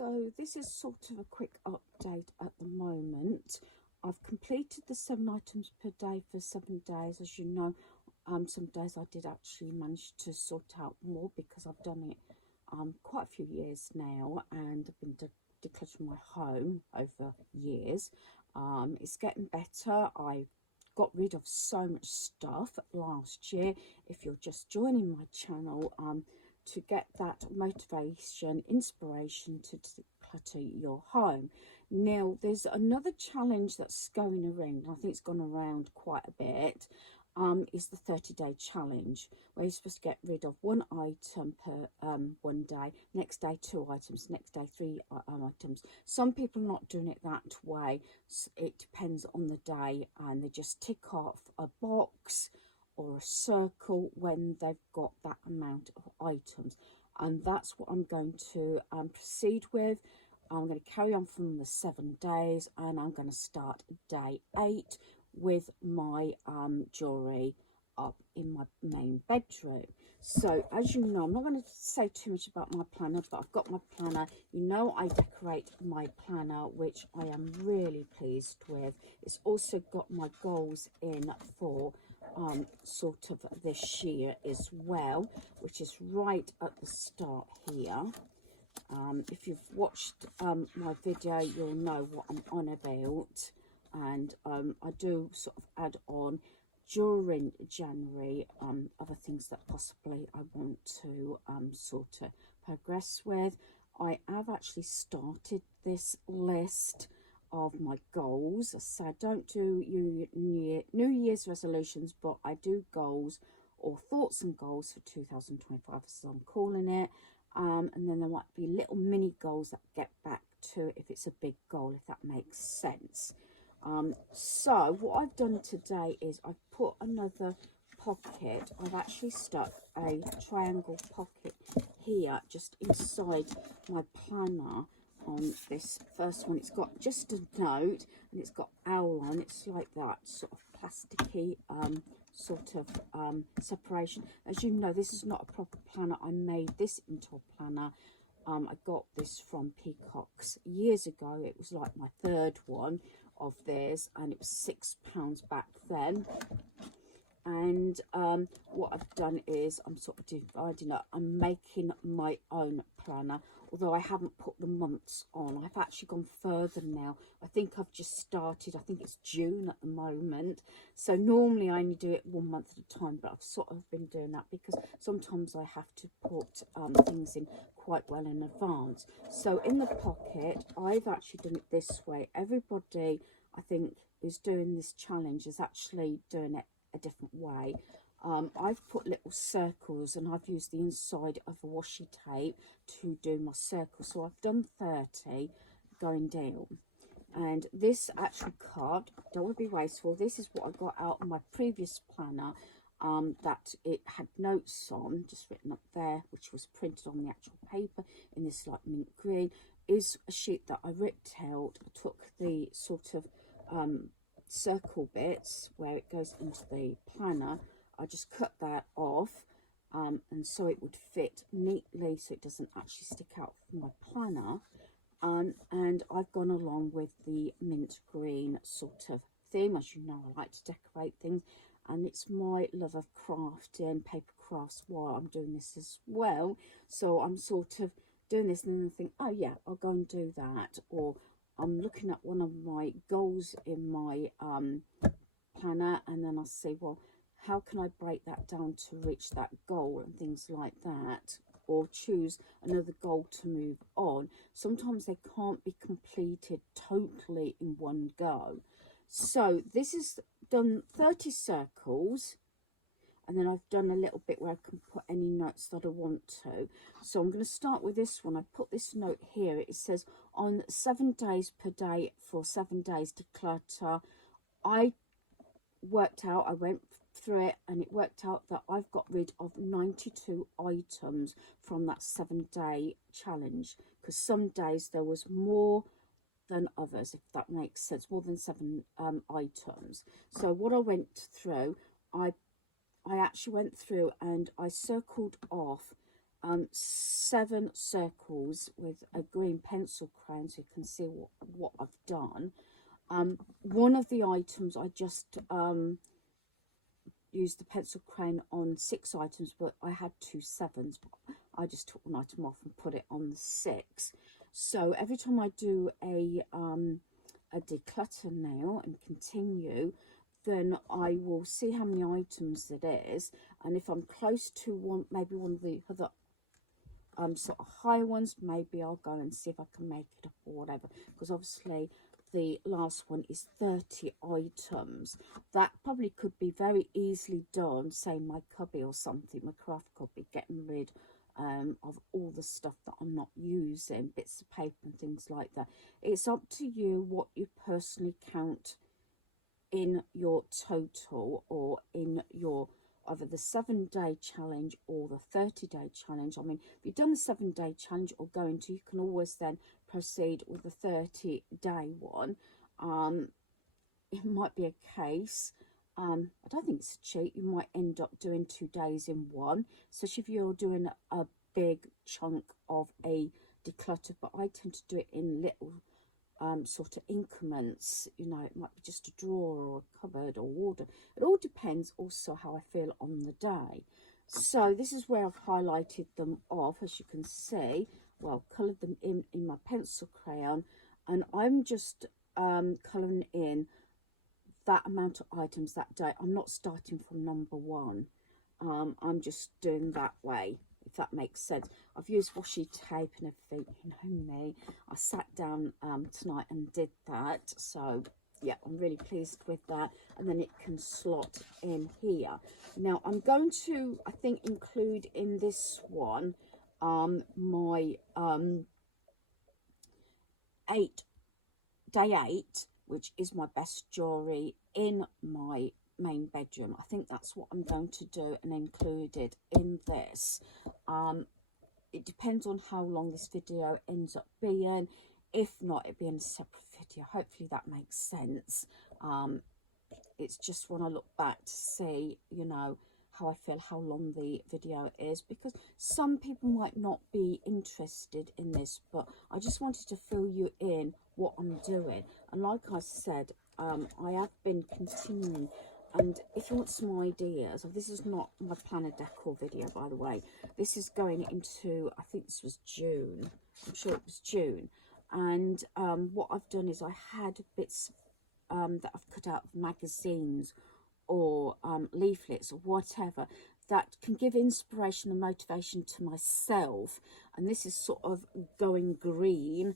So this is sort of a quick update at the moment. I've completed the 7 items per day for 7 days. As you know, some days I did actually manage to sort out more because I've done it quite a few years now, and I've been decluttering my home over years. It's getting better. I got rid of so much stuff last year. If you're just joining my channel, to get that motivation, inspiration to declutter your home. Now, there's another challenge that's going around. I think it's gone around quite a bit. Is the 30-day challenge, where you're supposed to get rid of 1 item per one day, next day 2 items, next day 3 items. Some people are not doing it that way. It depends on the day, and they just tick off a box or a circle when they've got that amount of items, and that's what I'm going to proceed with. I'm going to carry on from the 7 days, and I'm going to start day 8 with my jewellery up in my main bedroom. So as you know, I'm not going to say too much about my planner, but I've got my planner. You know, I decorate my planner, which I am really pleased with. It's also got my goals in for sort of this year as well, which is right at the start here. If you've watched my video, you'll know what I'm on about. And I do sort of add on during January other things that possibly I want to sort of progress with. I have actually started this list of my goals. So I don't do New Year's resolutions, but I do goals, or thoughts and goals, for 2025, as I'm calling it. And then there might be little mini goals that get back to if it's a big goal, if that makes sense. So what I've done today is I've put another pocket. I've actually stuck a triangle pocket here just inside my planner on this first one. It's got just a note, and it's got owl on. It's like that sort of plasticky sort of separation. As you know, this is not a proper planner. I made this into a planner. I got this from Peacocks years ago. It was like my third one of theirs, and it was £6 back then. And what I've done is I'm sort of dividing up. I'm making my own planner, although I haven't put the months on. I've actually gone further now. I think I've just started. I think it's June at the moment. So normally I only do it 1 month at a time, but I've sort of been doing that because sometimes I have to put things in quite well in advance. So in the pocket, I've actually done it this way. Everybody, I think, who's doing this challenge is actually doing it a different way. I've put little circles, and I've used the inside of a washi tape to do my circles. So I've done 30 going down. And this actual card, don't want to be wasteful, this is what I got out of my previous planner, that it had notes on, just written up there, which was printed on the actual paper in this like mint green, is a sheet that I ripped out. I took the sort of circle bits where it goes into the planner. I just cut that off, and so it would fit neatly, so it doesn't actually stick out from my planner. And I've gone along with the mint green sort of theme. As you know, I like to decorate things, and it's my love of crafting, paper crafts, while I'm doing this as well. So I'm sort of doing this, and then I think, oh yeah, I'll go and do that. Or I'm looking at one of my goals in my planner, and then I'll say, well, how can I break that down to reach that goal, and things like that, or choose another goal to move on. Sometimes they can't be completed totally in one go. So this is done 30 circles, and then I've done a little bit where I can put any notes that I want to. So I'm going to start with this one. I put this note here. It says, on 7 days per day for 7 days declutter. I worked out, I went through it, and it worked out that I've got rid of 92 items from that 7-day challenge, because some days there was more than others, if that makes sense, more than 7 items. So what I went through, I actually went through and I circled off 7 circles with a green pencil crayon, so you can see what I've done. One of the items I just used the pencil crayon on 6 items, but I had 2 7s. I just took one item off and put it on the 6. So every time I do a declutter now and continue, then I will see how many items it is, and if I'm close to one, maybe one of the other sort of higher ones, maybe I'll go and see if I can make it up or whatever, because obviously the last one is 30 items. That probably could be very easily done, say my cubby or something, my craft cubby, getting rid of all the stuff that I'm not using, bits of paper and things like that. It's up to you what you personally count in your total, or in your either the 7-day challenge or the 30-day challenge. I mean, if you've done the 7-day challenge or going to, you can always then proceed with the 30-day one. It might be a case, I don't think it's a cheat, you might end up doing 2 days in one, especially if you're doing a big chunk of a declutter. But I tend to do it in little sort of increments. You know, it might be just a drawer or a cupboard or wardrobe. It all depends also how I feel on the day. So this is where I've highlighted them off, as you can see. Well, coloured them in my pencil crayon, and I'm just colouring in that amount of items that day. I'm not starting from number 1. I'm just doing that way, if that makes sense. I've used washi tape and everything, you know me. I sat down tonight and did that, so yeah, I'm really pleased with that. And then it can slot in here. Now I'm going to, I think, include in this one my day 8, which is my best jewellery in my main bedroom. I think that's what I'm going to do and include it in this. It depends on how long this video ends up being. If not, it'll be in a separate video. Hopefully that makes sense. It's just when I look back to see, you know, how I feel, how long the video is, because some people might not be interested in this, but I just wanted to fill you in what I'm doing. And like I said, I have been continuing. And if you want some ideas, this is not my planner decor video, by the way. This is going into, I think this was June. I'm sure it was June. And what I've done is I had bits that I've cut out of magazines or leaflets or whatever that can give inspiration and motivation to myself. And this is sort of going green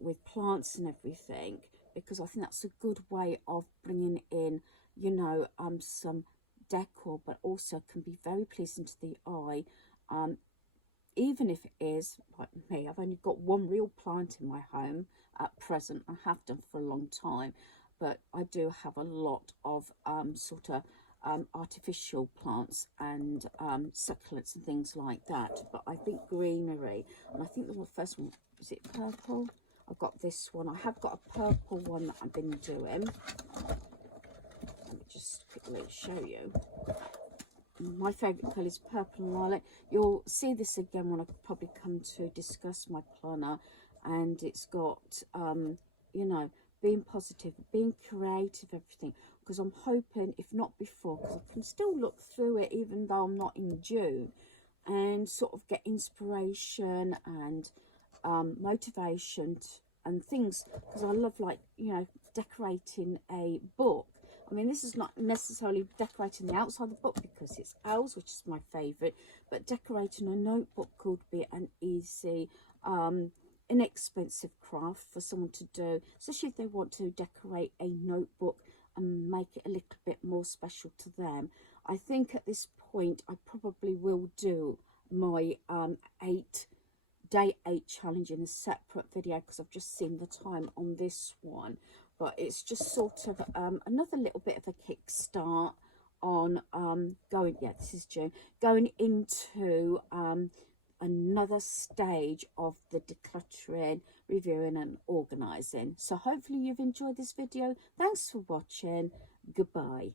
with plants and everything, because I think that's a good way of bringing in, you know, some decor, but also can be very pleasing to the eye. Even if it is, like me, I've only got 1 real plant in my home at present. I have done for a long time, but I do have a lot of sort of artificial plants and succulents and things like that. But I think greenery, and I think the first one, is it purple? I've got this one. I have got a purple one that I've been doing. Let me just quickly show you. My favourite colour is purple and lilac. You'll see this again when I probably come to discuss my planner. And it's got, you know, being positive, being creative, everything. Because I'm hoping, if not before, because I can still look through it even though I'm not in June, and sort of get inspiration and motivation and things. Because I love, like, you know, decorating a book. I mean, this is not necessarily decorating the outside of the book because it's owls, which is my favourite, but decorating a notebook could be an easy, inexpensive craft for someone to do, especially if they want to decorate a notebook and make it a little bit more special to them. I think at this point I probably will do my day 8 challenge in a separate video, because I've just seen the time on this one. But it's just sort of another little bit of a kickstart on this is June, going into another stage of the decluttering, reviewing and organising. So hopefully you've enjoyed this video. Thanks for watching. Goodbye.